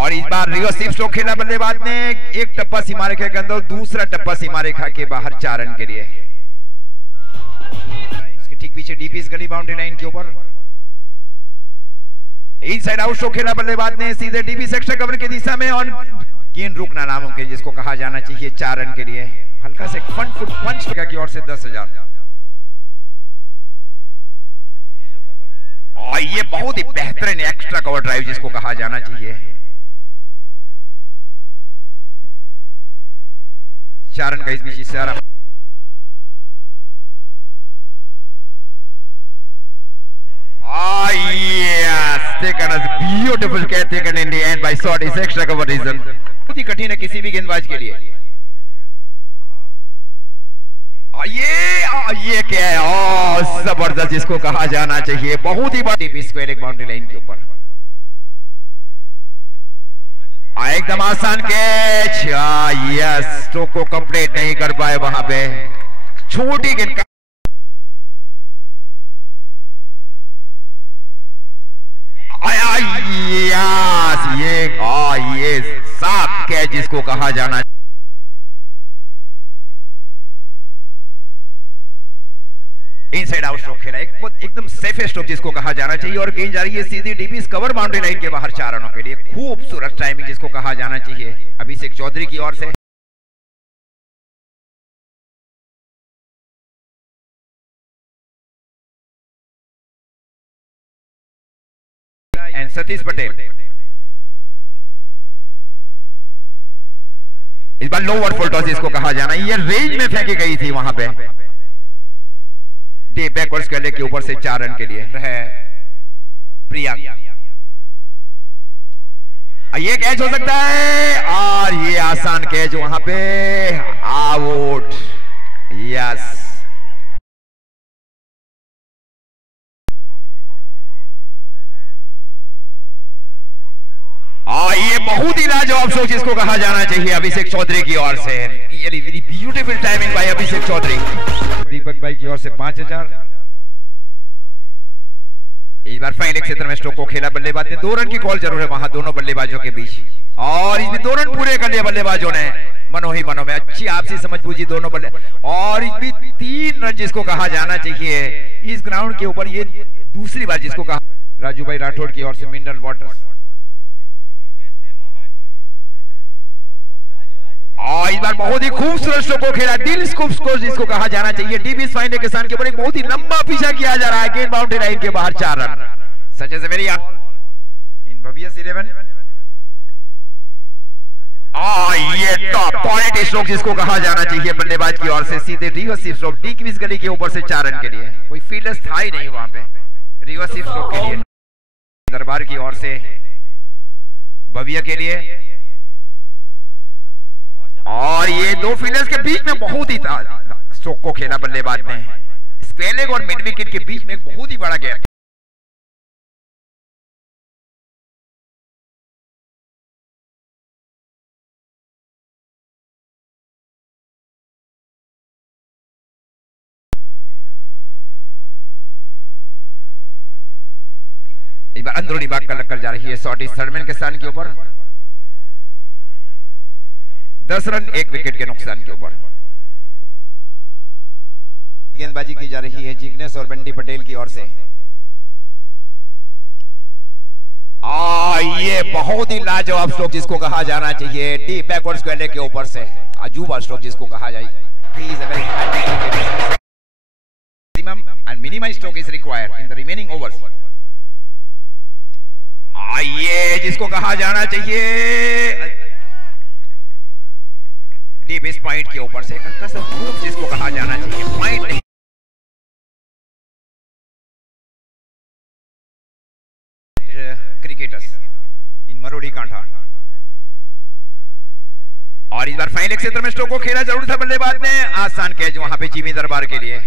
और इस बार रिवर्सिव स्ट्रोक खेला बल्लेबाज ने, एक टप्पा सीमा रेखा के अंदर, दूसरा टप्पा सीमा रेखा के बाहर 4 रन के लिए। इसके ठीक पीछे डीप इस गली बाउंड्री लाइन के ऊपर इनसाइड आउट स्ट्रोक खेला बल्लेबाज ने, सीधे डीप इस एक्स्ट्रा कवर की दिशा में और गेंद रुकना नामों के जिसको कहा जाना चाहिए 4 रन के लिए। हल्का से फ्रंट फुट पंच की ओर से 10,000। और ये बहुत ही बेहतरीन एक्स्ट्रा कवर ड्राइव जिसको कहा जाना चाहिए। 4 रन का इस बीच इशारा। Yes, taken as beautiful catch taken in the end by short is extra cover reason. बहुत ही कठिन है किसी भी गेंदबाज के लिए। ये क्या है? जबरदस्त जिसको कहा जाना चाहिए, बहुत ही बड़ी स्क्वायर एक बाउंड्री लाइन के ऊपर। एकदम आसान कैच। यस, स्ट्रोक को कंप्लीट नहीं कर पाए वहां पे, छोटी गेंद का। ये साफ कैच जिसको कहा जाना। इनसाइड आउट स्ट्रोक खेला, एकदम सेफ स्ट्रोक जिसको कहा जाना चाहिए। और गेंद जा रही है सीधी डीपीस कवर बाउंड्री लाइन के बाहर 4 रनों के लिए। खूबसूरत टाइमिंग जिसको कहा जाना चाहिए अभिषेक चौधरी की ओर से। एंड सतीश पटेल इस बार लोअर फुल टॉस जिसको कहा जाना, ये रेंज में फेंकी गई थी वहां पे। डे बैकवर्ड्स गले के ऊपर से 4 रन के लिए है प्रियांक। ये कैच हो सकता है और ये आसान कैच वहां पे, आउट। यस, ये बहुत ही लाजवाब शॉट जिसको कहा जाना चाहिए अभिषेक चौधरी की ओर से। वेरी ब्यूटीफुल टाइमिंग बाय अभिषेक चौधरी। दीपक भाई की ओर से 5,000। इस बार फाइनल क्षेत्र में स्ट्रोक को खेला बल्लेबाज ने। 2 रन की कॉल जरूर है वहां दोनों बल्लेबाजों के बीच, और इसमें 2 रन पूरे कर लिए बल्लेबाजों ने। मनो ही मनो में अच्छी आपसी समझ बूझी दोनों बल्ले, और इसमें 3 रन जिसको कहा जाना चाहिए इस ग्राउंड के ऊपर। ये दूसरी बार जिसको कहा राजू भाई राठौड़ की ओर से मिनरल वाटर। और इस बार बहुत ही खूबसूरत स्ट्रोक को खेला, दिल स्कोर जिसको कहा जाना चाहिए। डीप इस फाइनल के स्थान के ऊपर एक बहुत ही लंबा पीछा किया जा रहा है गेंद बाउंड्री लाइन के बाहर 4 run. Such as very in भवियस 11। ये टॉप पॉइंट स्ट्रोक जिसको कहा जाना चाहिए बल्लेबाज की ओर से, सीधे रिवर्सिव स्ट्रोक डीप इस गली के ऊपर से 4 रन के लिए। कोई फील्डर्स था ही नहीं वहां पे रिवर्सिव स्ट्रोक के लिए। दरबार की ओर से भव्य के लिए, और ये 2 फील्डर्स के बीच में बहुत ही स्ट्रोक को खेला बल्लेबाज ने। स्क्वायर लेग और मिड विकेट के बीच में एक बहुत ही बड़ा गैप। इस बार अंदरूनी भाग का लक्कर जा रही है शॉट इस थर्डमैन के स्थान के ऊपर। 10 रन 1 विकेट के नुकसान के ऊपर। गेंदबाजी की जा रही है जिग्नेश और बंटी पटेल की ओर से। ये बहुत ही लाजवाब स्ट्रोक जिसको कहा जाना चाहिए डीप बैकवर्ड्स गले के ऊपर से, अजूबा स्ट्रोक जिसको कहा जाए। Maximum and minimum stroke is required in the remaining overs. ये जिसको कहा जाना चाहिए डीप इस पॉइंट के ऊपर से जिसको कहा जाना चाहिए पॉइंट नहीं। क्रिकेटर्स इन मरोड़ी कांठा। और इस बार फाइनल क्षेत्र में स्ट्रोक को खेला जरूर था बल्लेबाज ने। आसान कैच वहां पे जिमी दरबार के लिए।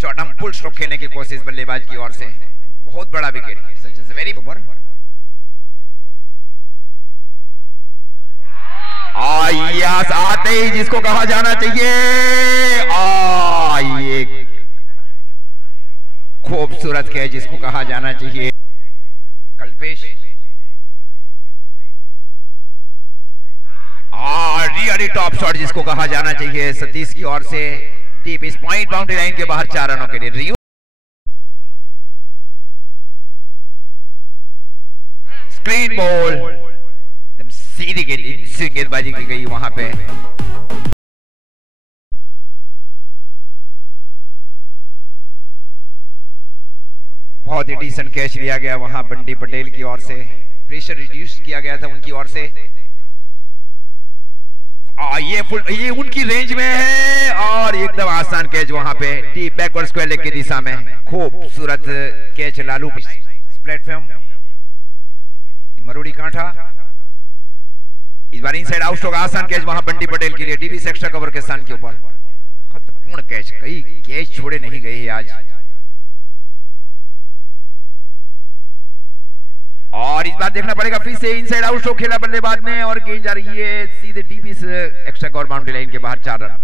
शॉर्ट हम फुल स्ट्रोक खेलने की कोशिश बल्लेबाज की ओर से। बहुत बड़ा wicket, such is very over. Yes, आते ही जिसको कहा जाना चाहिए ये खूबसूरत कैच जिसको कहा जाना चाहिए कल्पेश। रियली टॉप शॉट जिसको कहा जाना चाहिए सतीश की ओर से, डीप इस पॉइंट बाउंड्री लाइन के बाहर 4 रनों के लिए। रियू स्क्रीन बॉल एकदम सीधी गेंदबाजी की गई वहां पे। बहुत ही डिसेंट कैच लिया गया वहां बंटी पटेल की ओर से, प्रेशर रिड्यूस किया गया था उनकी ओर से। ये उनकी रेंज में है और एकदम आसान कैच वहां पे डीप बैकवर्ड स्क्वायर लेग की दिशा में। खूबसूरत कैच लालू प्लेटफॉर्म मरूड़ी कांठा। इस बार इनसाइड आउट होगा, आसान कैच वहां बंटी पटेल के लिए डीबी से एक्स्ट्रा कवर के स्थान के ऊपर। महत्वपूर्ण कैच, कई कैच छोड़े नहीं गए आज। और इस बार देखना पड़ेगा फिर से इनसाइड आउट स्ट्रोक खेला बल्लेबाज ने और गेंद जा रही है सीधे डीपी से एक्स्ट्रा कवर बाउंड्री लाइन के बाहर 4 रन।